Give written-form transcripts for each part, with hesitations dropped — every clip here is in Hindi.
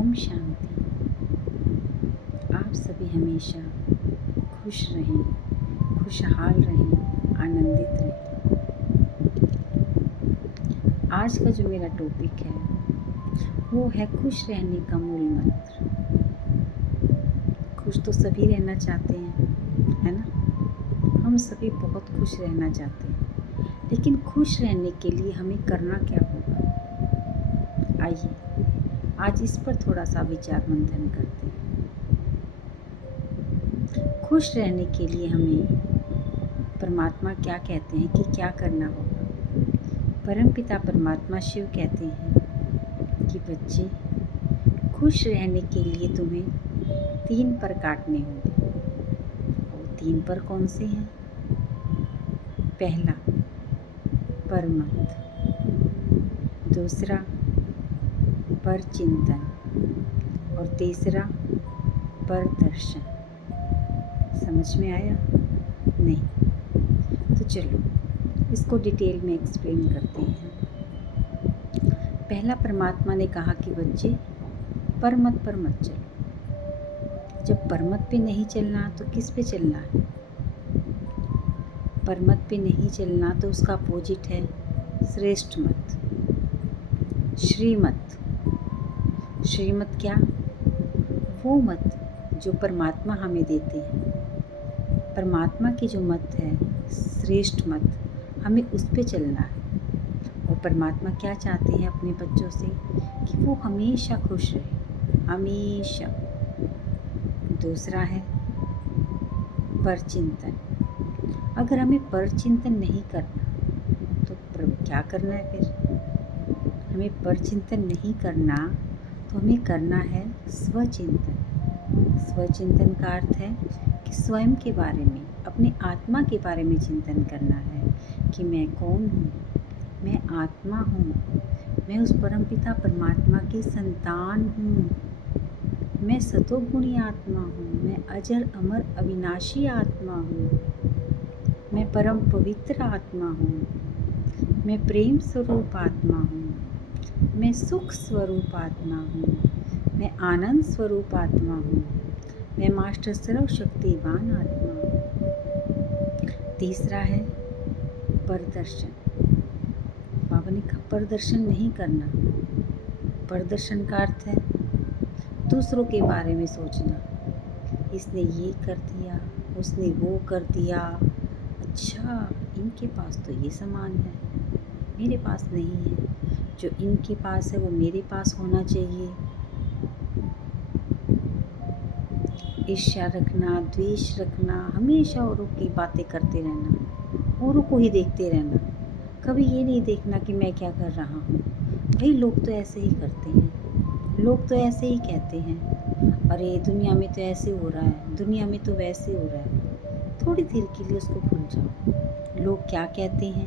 ओम शांति। आप सभी हमेशा खुश रहें, खुशहाल रहें, आनंदित रहें। आज का जो मेरा टॉपिक है वो है खुश रहने का मूल मंत्र। खुश तो सभी रहना चाहते हैं, है ना। हम सभी बहुत खुश रहना चाहते हैं, लेकिन खुश रहने के लिए हमें करना क्या होगा? आइए आज इस पर थोड़ा सा विचार मंथन करते हैं। खुश रहने के लिए हमें परमात्मा क्या कहते हैं कि क्या करना होगा? परमपिता परमात्मा शिव कहते हैं कि बच्चे, खुश रहने के लिए तुम्हें 3 पर काटने होंगे। वो 3 पर कौन से हैं? पहला परमत, दूसरा पर चिंतन और तीसरा पर दर्शन। समझ में आया? नहीं तो चलो इसको डिटेल में एक्सप्लेन करते हैं। पहला परमात्मा ने कहा कि बच्चे परमत पर मत चलो। जब परमत पे नहीं चलना तो किस पे चलना है? परमत पे नहीं चलना तो उसका अपोजिट है श्रेष्ठ मत, श्रीमत। श्रीमत क्या? वो मत जो परमात्मा हमें देते हैं। परमात्मा की जो मत है, श्रेष्ठ मत, हमें उस पे चलना है। और परमात्मा क्या चाहते हैं अपने बच्चों से? कि वो हमेशा खुश रहे, हमेशा। दूसरा है परचिंतन। अगर हमें परचिंतन नहीं करना तो क्या करना है फिर? हमें परचिंतन नहीं करना तो हमें करना है स्वचिंतन। स्वचिंतन का अर्थ है कि स्वयं के बारे में, अपने आत्मा के बारे में चिंतन करना है कि मैं कौन हूँ, मैं आत्मा हूँ, मैं उस परमपिता परमात्मा की संतान हूँ, मैं सतोगुणी आत्मा हूँ, मैं अजर अमर अविनाशी आत्मा हूँ, मैं परम पवित्र आत्मा हूँ, मैं प्रेम स्वरूप आत्मा हूँ, मैं सुख स्वरूप आत्मा हूँ, मैं आनंद स्वरूप आत्मा हूँ, मैं मास्टर सर्वशक्तिवान आत्मा हूँ। तीसरा है परदर्शन। बाबा ने कहा प्रदर्शन नहीं करना। प्रदर्शन का अर्थ है दूसरों के बारे में सोचना। इसने ये कर दिया, उसने वो कर दिया, अच्छा इनके पास तो ये सामान है, मेरे पास नहीं है, जो इनके पास है वो मेरे पास होना चाहिए। ईर्ष्या रखना, द्वेष रखना, हमेशा औरों की बातें करते रहना, औरों को ही देखते रहना, कभी ये नहीं देखना कि मैं क्या कर रहा हूँ। भाई लोग तो ऐसे ही करते हैं, लोग तो ऐसे ही कहते हैं, अरे दुनिया में तो ऐसे हो रहा है, दुनिया में तो वैसे हो रहा है। थोड़ी देर के लिए उसको भूल जाओ। लोग क्या कहते हैं,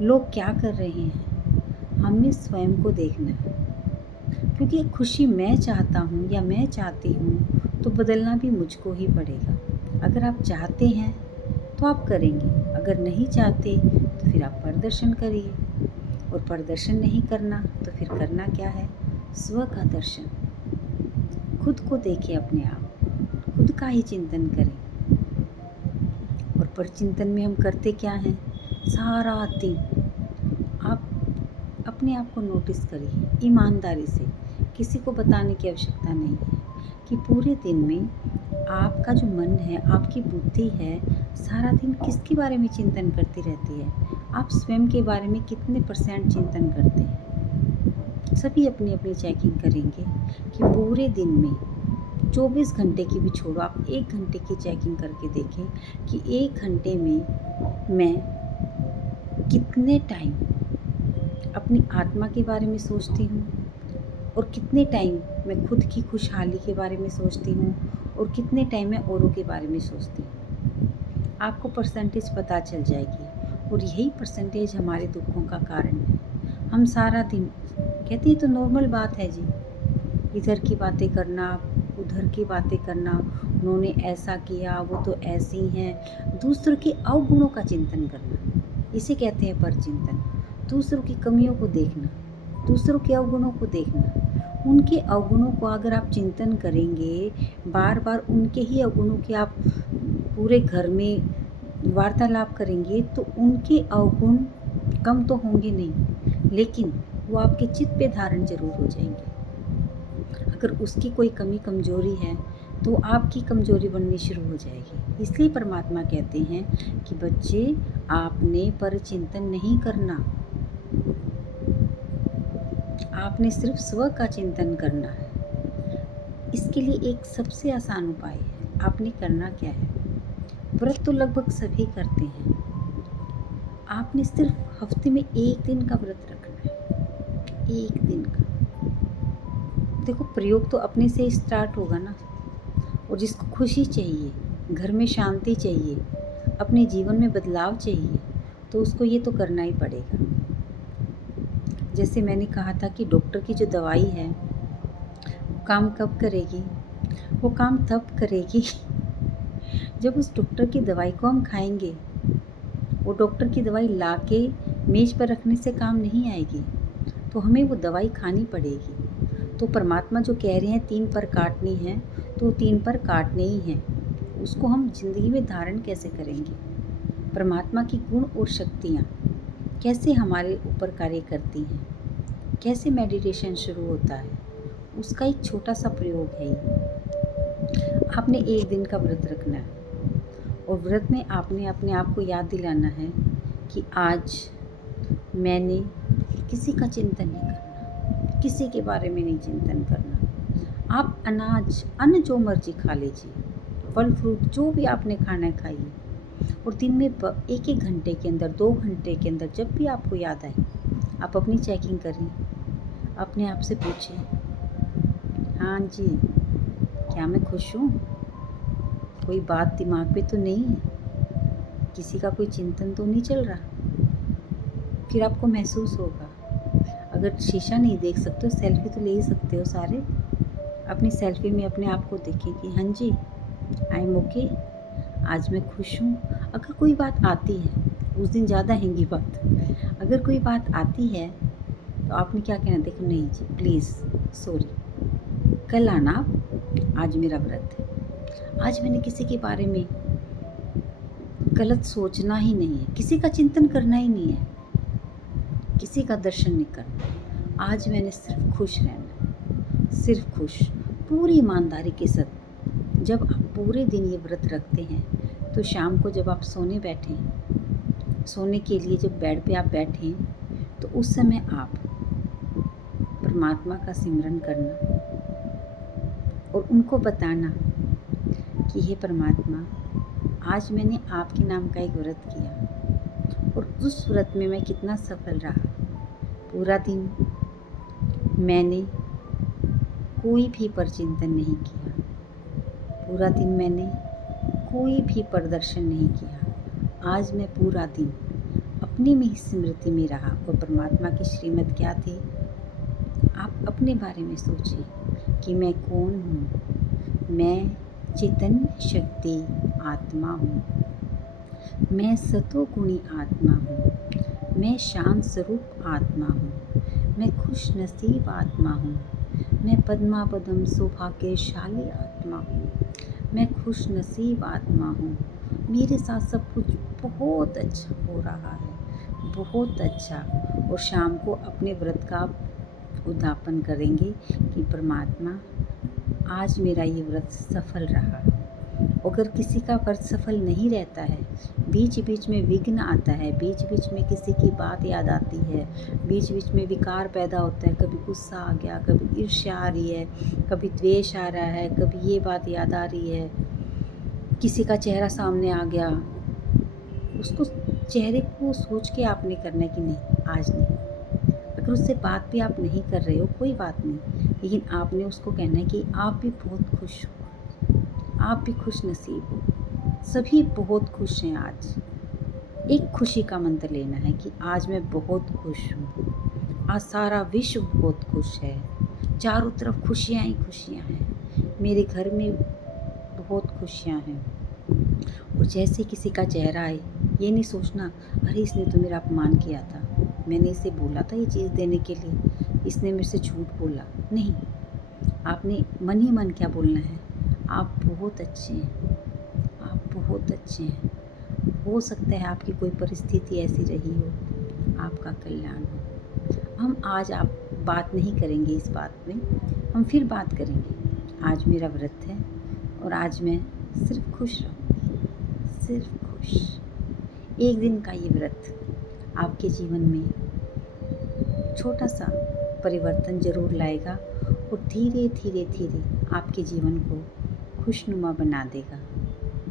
लोग क्या कर रहे हैं, हमें स्वयं को देखना है। क्योंकि खुशी मैं चाहता हूँ या मैं चाहती हूँ तो बदलना भी मुझको ही पड़ेगा। अगर आप चाहते हैं तो आप करेंगे, अगर नहीं चाहते तो फिर आप प्रदर्शन करिए। और प्रदर्शन नहीं करना तो फिर करना क्या है? स्व का दर्शन। खुद को देखें, अपने आप, खुद का ही चिंतन करें। और परचिंतन में हम करते क्या हैं? सारा दिन आप अपने आप को नोटिस करिए ईमानदारी से। किसी को बताने की आवश्यकता नहीं है कि पूरे दिन में आपका जो मन है, आपकी बुद्धि है, सारा दिन किसके बारे में चिंतन करती रहती है? आप स्वयं के बारे में कितने % चिंतन करते हैं? सभी अपनी अपनी चेकिंग करेंगे कि पूरे दिन में 24 घंटे की भी छोड़ो, आप 1 घंटे की चेकिंग करके देखें कि 1 घंटे में मैं कितने टाइम अपनी आत्मा के बारे में सोचती हूँ और कितने टाइम मैं खुद की खुशहाली के बारे में सोचती हूँ और कितने टाइम मैं औरों के बारे में सोचती हूँ। आपको परसेंटेज पता चल जाएगी। और यही परसेंटेज हमारे दुखों का कारण है। हम सारा दिन कहते हैं तो नॉर्मल बात है जी, इधर की बातें करना, उधर की बातें करना, उन्होंने ऐसा किया, वो तो ऐसी हैं, दूसरों के अवगुणों का चिंतन करना, इसे कहते हैं परचिंतन। दूसरों की कमियों को देखना, दूसरों के अवगुणों को देखना, उनके अवगुणों को अगर आप चिंतन करेंगे, बार बार उनके ही अवगुणों की आप पूरे घर में वार्तालाप करेंगे, तो उनके अवगुण कम तो होंगे नहीं, लेकिन वो आपके चित्त पे धारण जरूर हो जाएंगे। अगर उसकी कोई कमी कमजोरी है तो आपकी कमजोरी बननी शुरू हो जाएगी। इसलिए परमात्मा कहते हैं कि बच्चे, आपने पर चिंतन नहीं करना, आपने सिर्फ स्व का चिंतन करना है। इसके लिए एक सबसे आसान उपाय है। आपने करना क्या है? व्रत तो लगभग सभी करते हैं, आपने सिर्फ हफ्ते में एक दिन का व्रत रखना है, एक दिन का। देखो, प्रयोग तो अपने से स्टार्ट होगा ना। और जिसको खुशी चाहिए, घर में शांति चाहिए, अपने जीवन में बदलाव चाहिए, तो उसको ये तो करना ही पड़ेगा। जैसे मैंने कहा था कि डॉक्टर की जो दवाई है वो काम कब करेगी? वो काम तब करेगी जब उस डॉक्टर की दवाई को हम खाएंगे। वो डॉक्टर की दवाई ला के मेज पर रखने से काम नहीं आएगी, तो हमें वो दवाई खानी पड़ेगी। तो परमात्मा जो कह रहे हैं 3 पर काटनी है, तो 3 पर काटने ही हैं। उसको हम जिंदगी में धारण कैसे करेंगे? परमात्मा की गुण और शक्तियाँ कैसे हमारे ऊपर कार्य करती हैं, कैसे मेडिटेशन शुरू होता है, उसका एक छोटा सा प्रयोग है ये। आपने एक दिन का व्रत रखना है, और व्रत में आपने अपने आप को याद दिलाना है कि आज मैंने किसी का चिंतन नहीं करना, किसी के बारे में नहीं चिंतन करना। आप अनाज, अन्न जो मर्जी खा लीजिए, फल फ्रूट जो भी आपने खाना है खाइए, और दिन में 1-1 घंटे के अंदर, 2 घंटे के अंदर, जब भी आपको याद आए, आप अपनी चेकिंग करें, अपने आप से पूछें, हाँ जी, क्या मैं खुश हूँ? कोई बात दिमाग पे तो नहीं है? किसी का कोई चिंतन तो नहीं चल रहा? फिर आपको महसूस होगा। अगर शीशा नहीं देख सकते हो, सेल्फी तो ले ही सकते हो सारे। अपनी सेल्फी में अपने आप को देखें कि हाँ जी, आई एम ओके, आज मैं खुश हूँ। अगर कोई बात आती है, उस दिन ज़्यादा हैंगी बात, अगर कोई बात आती है तो आपने क्या कहना? देखो, नहीं जी, प्लीज़ सॉरी, कल आना, आज मेरा व्रत है। आज मैंने किसी के बारे में गलत सोचना ही नहीं है, किसी का चिंतन करना ही नहीं है, किसी का दर्शन नहीं करना। आज मैंने सिर्फ खुश रहना, सिर्फ खुश, पूरी ईमानदारी के साथ। जब आप पूरे दिन ये व्रत रखते हैं, तो शाम को जब आप सोने बैठें, सोने के लिए जब बेड पे आप बैठें, तो उस समय आप परमात्मा का सिमरन करना और उनको बताना कि हे परमात्मा, आज मैंने आपके नाम का एक व्रत किया, और उस व्रत में मैं कितना सफल रहा। पूरा दिन मैंने कोई भी परचिंतन नहीं किया, पूरा दिन मैंने कोई भी प्रदर्शन नहीं किया। आज मैं पूरा दिन अपने में ही स्मृति में रहा। और परमात्मा की श्रीमत क्या थी? आप अपने बारे में सोचिए कि मैं कौन हूँ। मैं चैतन्य शक्ति आत्मा हूँ, मैं सतोगुणी आत्मा हूँ, मैं शांत स्वरूप आत्मा हूँ, मैं खुश नसीब आत्मा हूँ, मैं पद्मा पदम सौभाग्यशाली आत्मा हूँ, मैं खुश नसीब आत्मा हूँ। मेरे साथ सब कुछ बहुत अच्छा हो रहा है, बहुत अच्छा। और शाम को अपने व्रत का उद्यापन करेंगे कि परमात्मा, आज मेरा ये व्रत सफल रहा। अगर किसी का व्रत सफल नहीं रहता है, बीच बीच में विघ्न आता है, बीच बीच में किसी की बात याद आती है, बीच बीच में विकार पैदा होता है, कभी गुस्सा आ गया, कभी ईर्ष्या आ रही है, कभी द्वेष आ रहा है, कभी ये बात याद आ रही है, किसी का चेहरा सामने आ गया, उसको चेहरे को सोच के आपने करना है कि नहीं, आज नहीं। अगर उससे बात भी आप नहीं कर रहे हो, कोई बात नहीं, लेकिन आपने उसको कहना है कि आप भी बहुत खुश हो, आप भी खुश नसीब हो, सभी बहुत खुश हैं आज। एक खुशी का मंत्र लेना है कि आज मैं बहुत खुश हूँ, आज सारा विश्व बहुत खुश है, चारों तरफ खुशियाँ ही खुशियाँ हैं, मेरे घर में बहुत खुशियाँ हैं। और जैसे किसी का चेहरा आए, ये नहीं सोचना अरे इसने तो मेरा अपमान किया था, मैंने इसे बोला था ये चीज़ देने के लिए, इसने मेरे से झूठ बोला। नहीं, आपने मन ही मन क्या बोलना है, आप बहुत अच्छे हैं, आप बहुत अच्छे हैं। हो सकता है आपकी कोई परिस्थिति ऐसी रही हो, आपका कल्याण हो। हम आज आप बात नहीं करेंगे इस बात पे, हम फिर बात करेंगे। आज मेरा व्रत है और आज मैं सिर्फ खुश रहूँगी, सिर्फ खुश। एक दिन का ये व्रत आपके जीवन में छोटा सा परिवर्तन ज़रूर लाएगा और धीरे धीरे धीरे आपके जीवन को खुशनुमा बना देगा।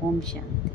ओम शांति।